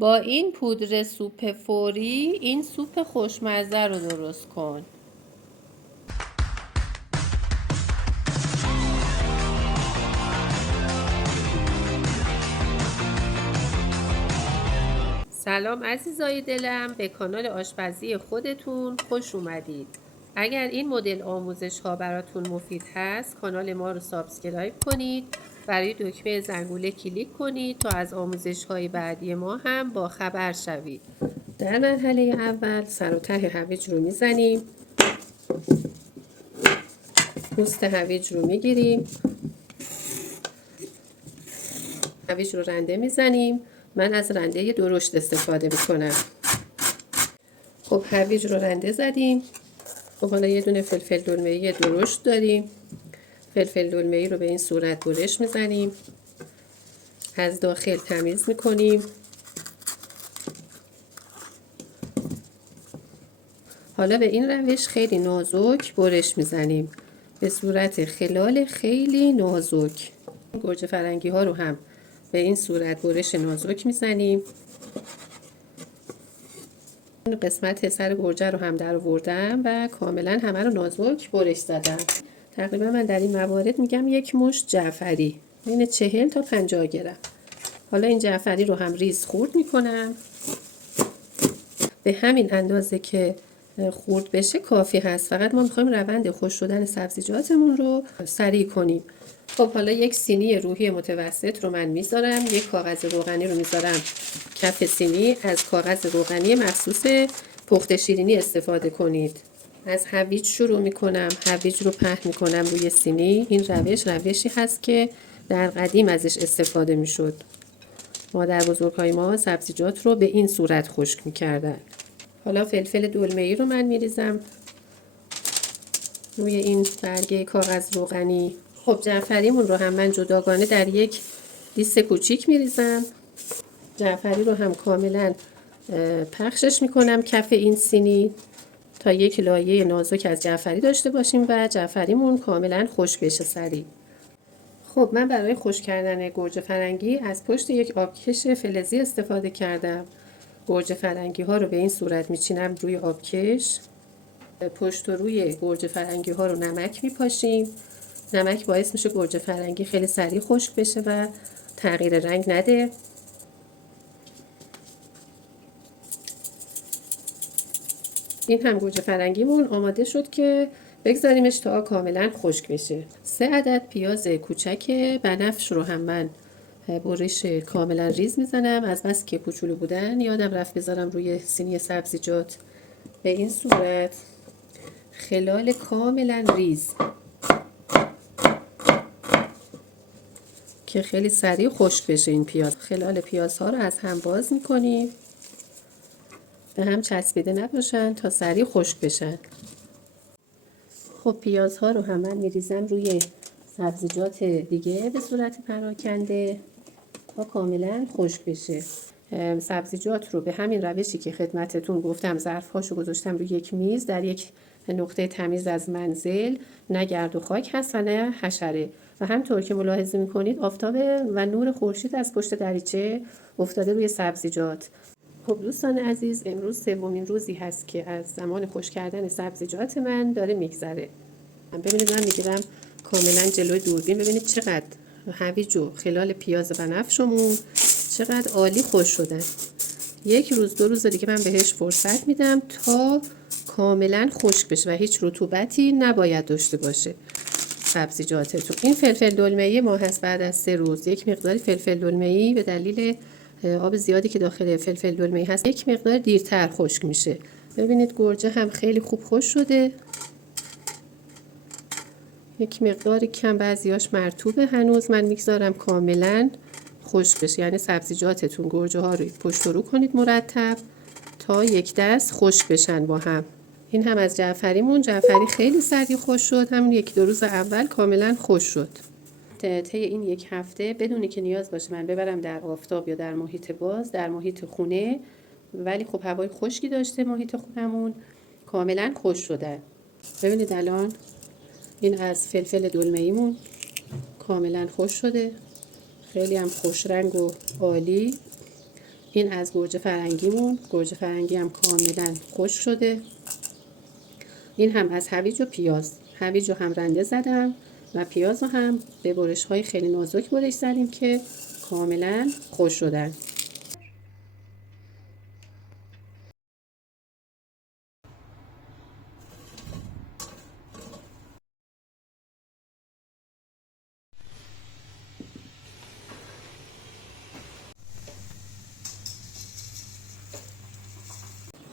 با این پودر سوپ فوری این سوپ خوشمزه رو درست کن. سلام عزیزای دلم، به کانال آشپزی خودتون خوش اومدید. اگر این مدل آموزش ها براتون مفید هست کانال ما رو سابسکرایب کنید، برای دکمه زنگوله کلیک کنید تا از آموزش های بعدی ما هم با خبر شوید. در مرحله اول سر و ته هویج رو میزنیم، پوست هویج رو میگیریم، هویج رو رنده میزنیم. من از رنده درشت استفاده میکنم. خب هویج رو رنده زدیم. خب حالا یه دونه فلفل دلمه‌ای درشت داریم. فلفل دلمه‌ای رو به این صورت برش میزنیم، از داخل تمیز میکنیم. حالا به این روش خیلی نازک برش میزنیم، به صورت خلال خیلی نازک. گوجه فرنگی ها رو هم به این صورت برش نازک میزنیم. قسمت سر گوجه رو هم در آوردم و کاملا همه رو نازک برش زدم. تقریبا من در این موارد میگم یک مشت جعفری، بین 40 تا 50 گرم. حالا این جعفری رو هم ریز خورد میکنم. به همین اندازه که خورد بشه کافی هست، فقط ما میخوایم روند خشک شدن سبزیجاتمون رو سریع کنیم. خب حالا یک سینی روحی متوسط رو من میذارم، یک کاغذ روغنی رو میذارم کف سینی. از کاغذ روغنی مخصوص پخت شیرینی استفاده کنید. از هویج شروع میکنم، هویج رو پهن میکنم روی سینی. این روشی هست که در قدیم ازش استفاده میشد. مادر بزرگای ما سبزیجات رو به این صورت خشک میکردن. حالا فلفل دلمه‌ای رو من میریزم روی این برگه کاغذ روغنی. خب جعفریمون رو هم من جداگانه در یک لیست کوچیک میریزم. جعفری رو هم کاملا پخشش میکنم کف این سینی تا یک لایه نازک از جعفری داشته باشیم و جعفریمون کاملا خشک بشه سریع. خب من برای خشک کردن گوجه فرنگی از پشت یک آبکش فلزی استفاده کردم. گوجه فرنگی ها رو به این صورت میچینم روی آبکش. پشت و روی گوجه فرنگی ها رو نمک میپاشیم. نمک باعث میشه گوجه فرنگی خیلی سریع خشک بشه و تغییر رنگ نده. این هم گوجه فرنگیمون آماده شد که بگذاریمش تا کاملا خشک بشه. 3 عدد پیاز کوچک بنفش رو هم من برش کاملا ریز میزنم. از بس که کوچولو بودن یادم رفت بذارم روی سینی سبزیجات. به این صورت خلال کاملا ریز که خیلی سریع خشک بشه این پیاز. خلال پیازها رو از هم باز میکنیم، به هم چسبیده نباشن تا سریع خشک بشن. خب پیازها رو هم من میریزم روی سبزیجات دیگه به صورت پراکنده تا کاملا خشک بشه. سبزیجات رو به همین روشی که خدمتتون گفتم ظرف‌هاشو گذاشتم روی یک میز در یک نقطه تمیز از منزل، نه گرد و خاک هست و نه حشره. و همطور که ملاحظه میکنید آفتاب و نور خورشید از پشت دریچه افتاده روی سبزیجات. خب دوستان عزیز، امروز سومین روزی هست که از زمان خشک کردن سبزیجات من داره میگذره. ببینید من میگیرم کاملا جلوی دوربین، ببینید چقدر هویج و خلال پیاز بنفشمون چقدر عالی خشک شدن. یک روز 2 روز دیگه من بهش فرصت میدم تا کاملا خشک بشه و هیچ رطوبتی نباید داشته باشه سبزیجاتتون. این فلفل دلمه‌ای ما هست بعد از 3 روز یک مقداری فلفل دلمه‌ای به دلیل آب زیادی که داخل فلفل دلمه‌ای هست یک مقدار دیرتر خشک میشه. ببینید گوجه هم خیلی خوب خشک شده، یک مقداری کم بعضیاش مرطوبه هنوز. من میگذارم کاملا خشک بشه، یعنی سبزیجاتتون گوجه ها رو پشت و رو کنید مرتب تا یک دست خشک بشن با هم. این هم از جعفریمون، جعفری خیلی سریع خشک شد، همون 1-2 روز اول کاملا خشک شد. طی این یک هفته بدونی که نیاز باشه من ببرم در آفتاب یا در محیط باز، در محیط خونه، ولی خب هوای خشکی داشته محیط خونمون، کاملا خشک شدن. ببینید الان این از فلفل دلمه‌ایمون کاملا خشک شده، خیلی هم خوش رنگ و عالی. این از گوجه فرنگیمون. گوجه فرنگی هم کاملا خشک شده. این هم از هویج و پیاز. هویج رو هم رنده زدم و پیاز رو هم به برش های خیلی نازک برش زدیم که کاملا خشک شدن.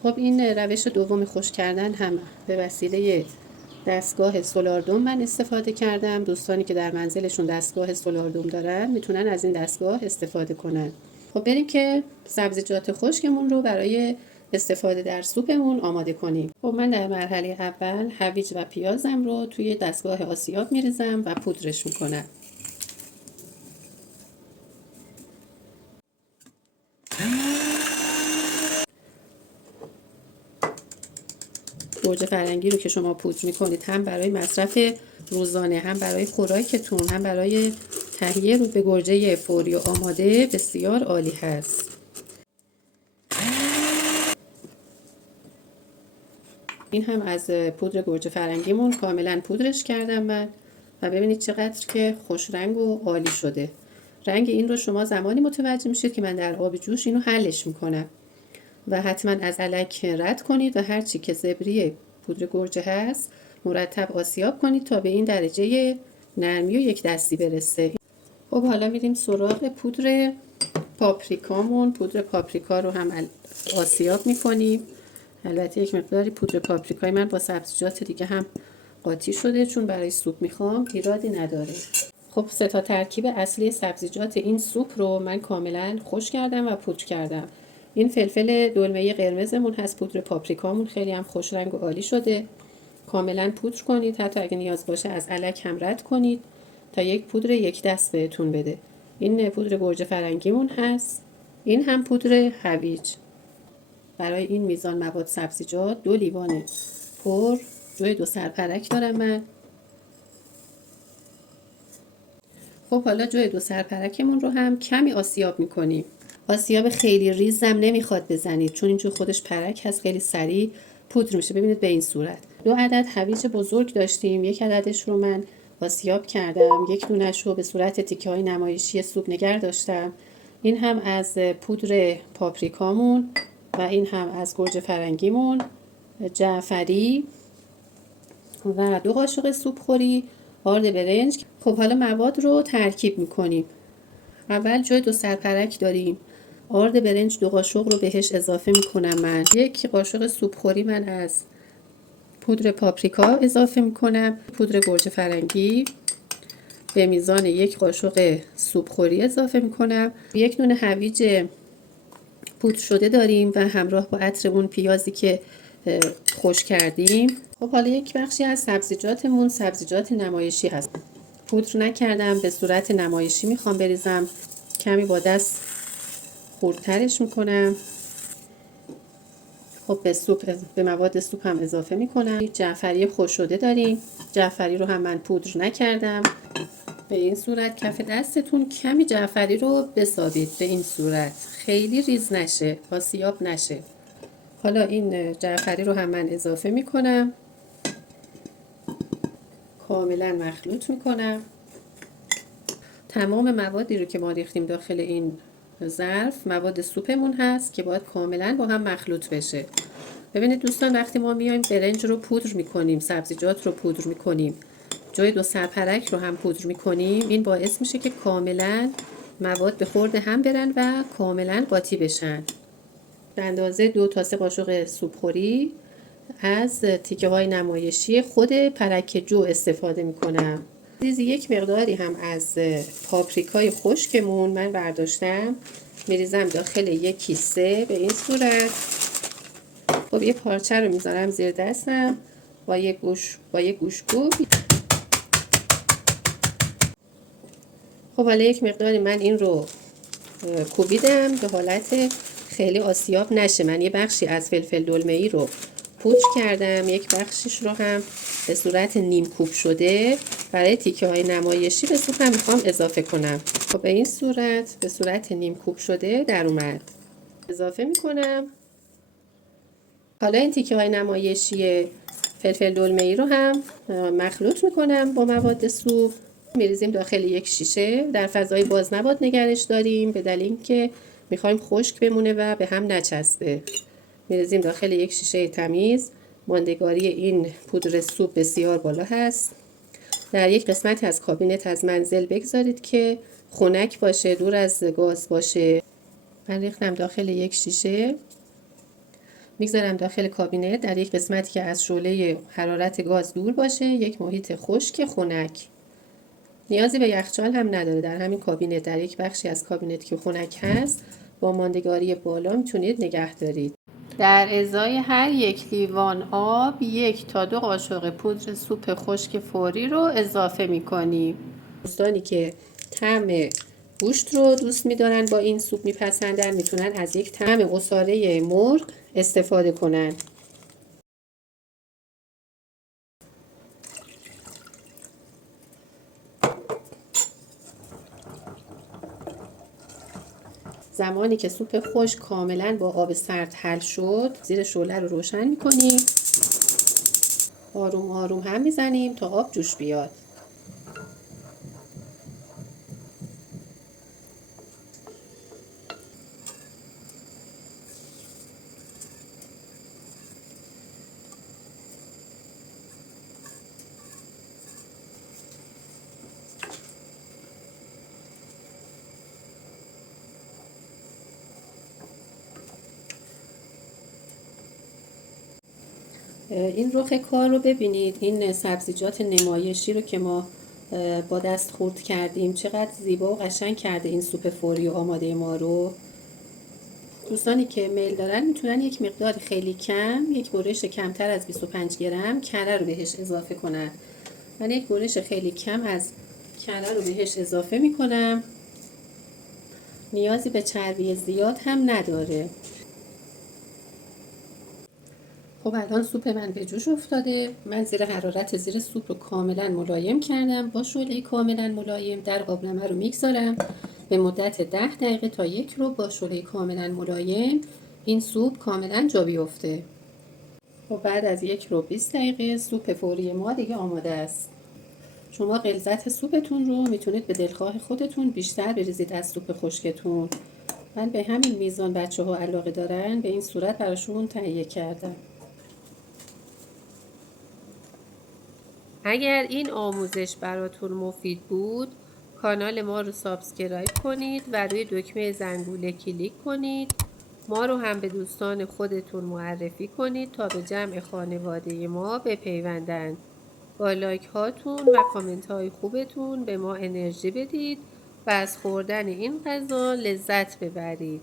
خب این روش دوم خشک کردن هم به وسیله دستگاه سولاردوم من استفاده کردم. دوستانی که در منزلشون دستگاه سولاردوم دارن میتونن از این دستگاه استفاده کنن. خب بریم که سبزیجات خشکمون رو برای استفاده در سوپمون آماده کنیم. خب من در مرحله اول هویج و پیازم رو توی دستگاه آسیاب میریزم و پودرش میکنم. گوجه فرنگی رو که شما پودر میکنید هم برای مصرف روزانه، هم برای خوراکتون، هم برای تهیه رو به گوجه فوری و آماده بسیار عالی هست. این هم از پودر گوجه فرنگیمون کاملا پودرش کردم من و ببینید چقدر که خوش رنگ و عالی شده. رنگ این رو شما زمانی متوجه میشید که من در آب جوش اینو حلش میکنم و حتما از الک رد کنید و هر چی که زبری پودر گوجه هست مرتب آسیاب کنید تا به این درجه نرمی و یک دستی برسه. خب حالا میریم سراغ پودر پاپریکامون. پودر پاپریکا رو هم آسیاب میکنیم. البته یک مقداری پودر پاپریکای من با سبزیجات دیگه هم قاطی شده چون برای سوپ میخوام، ایرادی نداره. خب سه تا ترکیب اصلی سبزیجات این سوپ رو من کاملا خشک کردم و پودر کردم. این فلفل دلمه قرمزمون هست، پودر پاپریکامون خیلی هم خوش رنگ و عالی شده. کاملا پودر کنید، حتی اگه نیاز باشه از الک هم رد کنید تا یک پودر یک دست بهتون بده. این پودر گوجه فرنگیمون هست. این هم پودر هویج. برای این میزان مواد سبزیجات 2 لیوان پر جوی 2 سرپرک دارم من. خب حالا جوی 2 سرپرکمون رو هم کمی آسیاب میکنیم. آسیاب خیلی ریزم نمیخواد بزنید چون اینجور خودش پرک هست، خیلی سریع پودر میشه. ببینید به این صورت. 2 عدد هویج بزرگ داشتیم، یک عددش رو من آسیاب کردم، یک دونش رو به صورت تیکه های نمایشی سوپ نگر داشتم. این هم از پودر پاپریکامون و این هم از گوجه فرنگیمون، جعفری و 2 قاشق سوپ خوری آرد برنج. خب حالا مواد رو ترکیب میکنیم. اول جای 2 سرپرک داریم. آرد برنج 2 قاشق رو بهش اضافه میکنم من. 1 قاشق سوپ خوری من از پودر پاپریکا اضافه میکنم. پودر گوجه فرنگی به میزان 1 قاشق سوپ خوری اضافه میکنم. 1 دونه هویج پودر شده داریم و همراه با عطر اون پیازی که خشک کردیم. خب حالا یک بخشی از سبزیجاتمون سبزیجات نمایشی هست. پودر نکردم، به صورت نمایشی میخوام بریزم. کمی با دست خردترش میکنم. خب به مواد سوپ هم اضافه میکنم. جعفری خشک شده داریم. جعفری رو هم من پودر نکردم. به این صورت کف دستتون کمی جعفری رو بسابید، به این صورت خیلی ریز نشه، آسیاب نشه. حالا این جعفری رو هم من اضافه میکنم، کاملا مخلوط میکنم. تمام موادی رو که ما ریختیم داخل این ظرف مواد سوپمون هست که باید کاملا با هم مخلوط بشه. ببینید دوستان، وقتی ما میایم برنج رو پودر میکنیم، سبزیجات رو پودر میکنیم، جای 2 سرپرک رو هم پودر میکنیم، این باعث میشه که کاملا مواد به خورد هم برن و کاملا قاطی بشن. به اندازه 2 تا 3 قاشق سوپ خوری از تیکه های نمایشی خود پرک جو استفاده میکنم. یک مقداری هم از پاپریکای خشکمون من برداشتم، میریزم داخل یک کیسه به این صورت. خب یه پارچه رو میذارم زیر دستم با یک گوشتکوب. خب حالا یک مقداری من این رو کوبیدم به حالت خیلی آسیاب نشه. من یه بخشی از فلفل دلمه‌ای رو پودر کردم، یک بخشش رو هم به صورت نیم کوب شده برای تیکه های نمایشی به سوپم میخوام اضافه کنم. خب به این صورت به صورت نیم کوب شده در اومد. اضافه میکنم. حالا این تیکه های نمایشی فلفل دلمه‌ای رو هم مخلوط میکنم با مواد سوپ. میریزیم داخل یک شیشه. در فضای باز نباید نگرش داریم به دلیل اینکه میخوایم خشک بمونه و به هم نچسبه. میریزیم داخل یک شیشه تمیز. ماندگاری این پودر سوپ بسیار بالا هست. در یک قسمتی از کابینت از منزل بگذارید که خنک باشه، دور از گاز باشه. من ریختم داخل یک شیشه. میگذارم داخل کابینت در یک قسمتی که از شعله حرارت گاز دور باشه، یک محیط خشک خنک. نیازی به یخچال هم نداره. در همین کابینت، در یک بخشی از کابینت که خنک هست، با ماندگاری بالا میتونید نگه دارید. در ازای هر یک لیوان آب 1 تا 2 قاشق پودر سوپ خشک فوری رو اضافه میکنیم. دوستانی که طعم گوشت رو دوست میدارن با این سوپ میپسندن، میتونن از یک طعم عصاره مرغ استفاده کنن. زمانی که سوپ خشک کاملا با آب سرد حل شد، زیر شعله رو روشن میکنیم. آروم آروم هم میزنیم تا آب جوش بیاد. این رخ کار رو ببینید. این سبزیجات نمایشی رو که ما با دست خورد کردیم چقدر زیبا و قشنگ کرده این سوپ فوری و آماده ما رو. دوستانی که میل دارن میتونن یک مقدار خیلی کم، یک برش کمتر از 25 گرم کره رو بهش اضافه کنن. من یک برش خیلی کم از کره رو بهش اضافه میکنم. نیازی به چربی زیاد هم نداره. خب الان سوپ من به جوش افتاده. من زیر حرارت زیر سوپ رو کاملا ملایم کردم. با شعله کاملا ملایم در قابلمه رو میگذارم به مدت 10 دقیقه تا 1 رو با شعله کاملا ملایم این سوپ کاملا جا بیفته. و بعد از 1 رو 20 دقیقه سوپ فوری ما دیگه آماده است. شما غلظت سوپتون رو میتونید به دلخواه خودتون بیشتر بریزید از سوپ خشکتون. من به همین میزان بچه‌ها علاقه دارن به این صورت براشون تهیه کردم. اگر این آموزش براتون مفید بود، کانال ما رو سابسکرایب کنید و روی دکمه زنگوله کلیک کنید. ما رو هم به دوستان خودتون معرفی کنید تا به جمع خانواده ما بپیوندند. با لایک هاتون و کامنت های خوبتون به ما انرژی بدید و از خوردن این غذا لذت ببرید.